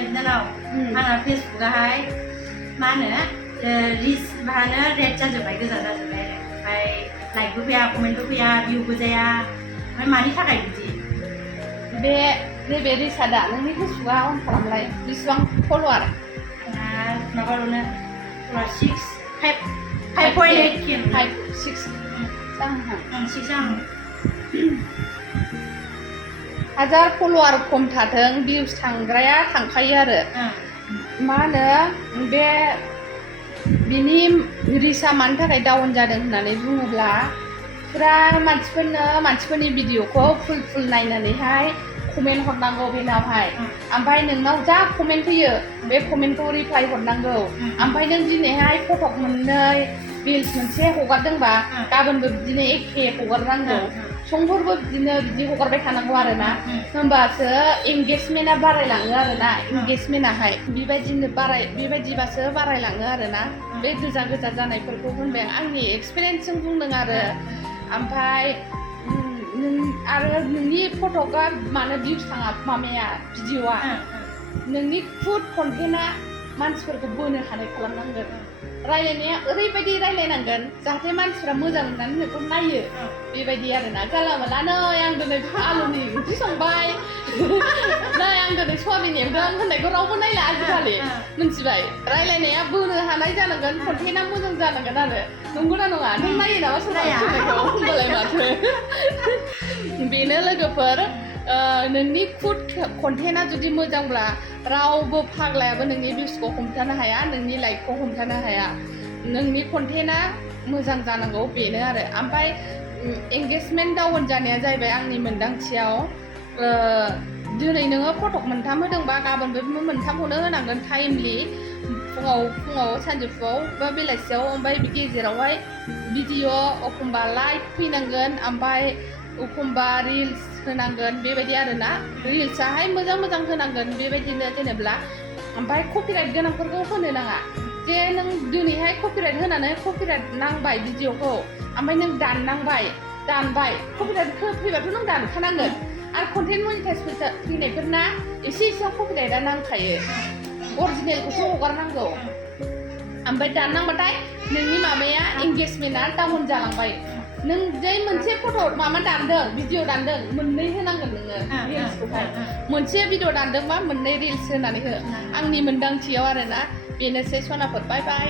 बिनानाव आंना फेसबुकआहाय मा होनो रिच मा होनो रेड जाजोब्बाय गोजा जाजोब्बाय ओमफ्राय लाइकबो फैया कमेन्टबो फैया भिउबो जाया ओमफ्राय मानि थाखाय बिदि बे नैबे रिचआ दा नोंनि फेसबुकआ अन खालामलाय बेसेबां फल'वार माबाल'नो 5.8 6 जाहां 6 जाहां 1000 फल'वार खम थाथों भिउस थांग्राया थांखायो आरो मा होनो बे बिनि रिचआ मानि थाखाय डाउन जादों होननानै बुङोब्ला फुरा मानसिफोरनि भिडिअखौ फुल नायनानैहाय कमेन्ट हरनांगौ बेनावहाय ओमफ्राय नोंनाव जा कमेन्ट फैयो बे कमेन्टखौ रिप्लाइ हरनांगौ ओमफ्राय नों दिनैहाय फटक मोननै रिल्स मोनसे हगारदोंबा गाबोनबो बिदिनो एखे हगारनांगौ समफोरबो बिदि हगारबाय थानांगौ आरोना होमबासो एंगेजमेन्टआ बारायलाङो आरोना एंगेजमेन्टआहाय बेबायदिबासो बारायलाङो आरोना बे गोजा जानायफोरखौ होनबाय आंनि एक्सपिरियेन्सजों बुंदों आरो ओमफ्राय आरो नोंनि फटकआ मानो भिउस थाङा माबाया भिडिअआ नोंनि खुद कन्टेन्टआ मानसिफोरखौ बोनो हानाय खालामनांगोन रायलायनाया ओरैबायदि रायलायनांगोन जाहाथे मानसिफ्रा मोजां मोननानै नोंखौ नायो बेबायदि आरोना जानला मोनला नै आं दिनै आलुनि ओंख्रि संबाय नै आं दिनै सयाबिन एवदों होननायखौ रावबो नायला आजिखालि मिथिबाय रायलायनाया बोनो हानाय जानांगोन कन्टेन्टआ मोजां जानांगोन आरो नंगौना नङा नों नायो नामा सोरनायखौ होनबालाय माथो बेनो लोगोफोर नोंनि खुद कन्टेन्टआ जुदि मोजांब्ला रावबो फाग्लायाबो नोंनि भिउसखौ हमथानो हाया नोंनि लाइकखौ हमथानो हाया नोंनि कन्टेन्टआ मोजां जानांगौ बेनो आरो ओमफ्राय एंगेजमेन्ट डाउन जानाया जाहैबाय आंनि मोन्दांथियाव दिनै नोङो फटक मोनथाम होदोंबा गाबोनबो मोनथामखौनो होनांगोन टाइमलि फुङाव सानजौफुआव बा बेलासियाव ओमफ्राय गेजेरावहाय भिडिअ एखमबा लाइभ फैनांगोन ओमफ्राय एखमबा रिल्स होनांगोन बेबायदि आरोना रिल्सआहाय मोजां होनांगोन बेबायदिनो जेनेब्ला ओमफ्राय कपिराइट गोनांफोरखौ होनो नाङा जे नों दिनैहाय कपिराइट होनानै कपिराइट नांबाय भिडिअखौ ओमफ्राय नों दानबाय कपिराइट फैबाथ' नों दानखानांगोन आरो कन्टेन्ट मनिटाइज फैनायफोरना एसेयाव कपिराइटआ नांखायो अरिजिनेलखौसो हगारनांगौ ओमफ्राय दाननांबाथाय नोंनि माबाया एंगेजमेन्टआ डाउन जालांबाय नों जै मोनसे फट' दानदों भिडिअ दानदों मोननै होनांगोन नोङो रिल्सखौहाय मोनसे भिडिअ दानदोंबा मोननै रिल्स होनानै हो आंनि मोन्दांथियाव आरोना बेनोसै सनाफोर बाय बाय